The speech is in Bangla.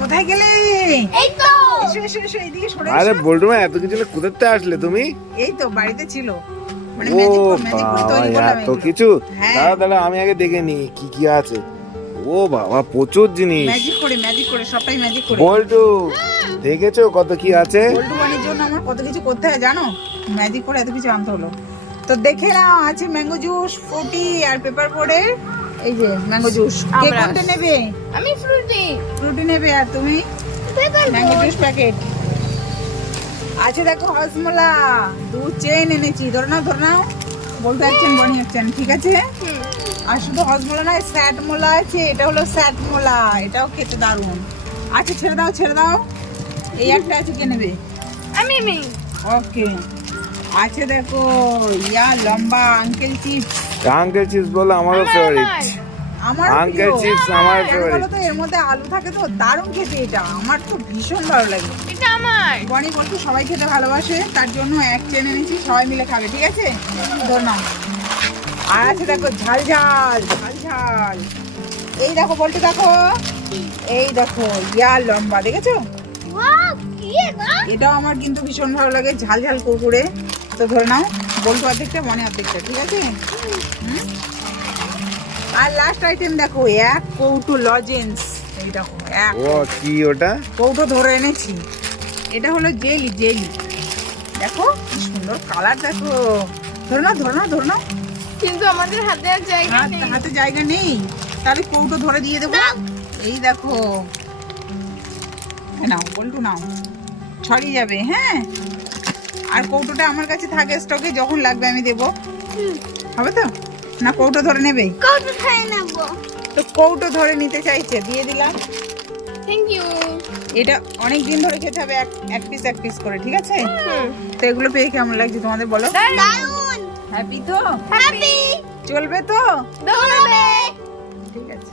কোথায় গেলে? এই তো। এসো এসো এসো এইদিকে সরে আরে বল্টু মা এত কিছু কোথাতে আসলে তুমি? এই তো বাড়িতে ছিল। মানে ও ম্যাজিক ম্যাজিক তৈরি করলাম এত কিছু? হ্যাঁ। দাঁড়া দাঁড়া আমি আগে দেখে নি কি কি আছে। ও বাবা প্রচুর জিনিস। ম্যাজিক করে ম্যাজিক করে সবটাই ম্যাজিক করে। বল্টু দেখেছ কত কি আছে? বানির জন্য আমার কত কিছু করতে হয় জানো? ম্যাজিক করে এত কিছু আনতে হলো। তো দেখে নাও আছে ম্যাঙ্গো জুস ফ্রুটি আর পেপার বোর্ডের এই যে ম্যাঙ্গো জুস কে কোনটা নেবে? আমি ফ্রুটি ফ্রুটি নেবে আর তুমি? ম্যাঙ্গো জুস প্যাকেট আছে দেখো হজমোলা দু চেন এনেছি। ধরে নাও ধরে নাও। বলতে যাচ্ছেন বনি যাচ্ছেন ঠিক আছে? আর শুধু হজমোলা নয় স্যাট মোলা আছে। এটা হলো স্যাট মোলা এটাও খেতে দারুণ। আচ্ছা ছেড়ে দাও ছেড়ে দাও। এই একটা আছে কে নেবে? আমি আমি। ওকে আছে দেখো ইয়া লম্বা আঙ্কেল চিপস আঙ্কেল চিপস বলো আমারও ফেভারিট আমার আঙ্কেল চিপস আমার ফেভারিট তো এর মধ্যে আলু থাকে তো দারুণ খেতে এটা। আমার তো ভীষণ ভালো লাগে। এটা আমার। বনি বলতো সবাই খেতে ভালোবাসে তার জন্য এক চেন এনেছি সবাই মিলে খাবে ঠিক আছে? ধর নাও আর আছে দেখো ঝাল ঝাল ঝাল ঝাল। এই দেখো বলতে দেখো। এই দেখো ইয়া লম্বা দেখেছ? এটাও আমার কিন্তু ভীষণ ভালো লাগে ঝাল ঝাল কুকুরে তো ধরে নাও বল্টু অর্ধেকটা মনে অর্ধেকটা ঠিক আছে? আর লাস্ট আইটেম দেখো এক কৌটো লজেন্স এই দেখো এক ও কি ওটা? কৌটো ধরে এনেছি। এটা হলো জেলি জেলি দেখো কি সুন্দর কালার দেখো। ধরে নাও ধরে নাও ধরে নাও। কিন্তু আমাদের হাতে আর জায়গা নেই। হাতে জায়গা নেই। তাহলে কৌটো ধরে দিয়ে দেবো। এই দেখো। নাও বল্টু নাও। ছড়িয়ে যাবে হ্যাঁ? আর কৌটোটা আমার কাছে থাকে স্টকে যখন লাগবে আমি দেবো। হবে তো? না কৌটো ধরে নেবে? তো কৌটো ধরে নিতে চাইছে দিয়ে দিলাম। থ্যাংক ইউ এটা অনেক দিন ধরে খেতে হবে এক এক পিস এক পিস করে ঠিক আছে? তো এগুলো পেয়ে কেমন লাগছে তোমাদের বলো? হ্যাপি তো? হ্যাপি চলবে তো? ঠিক আছে।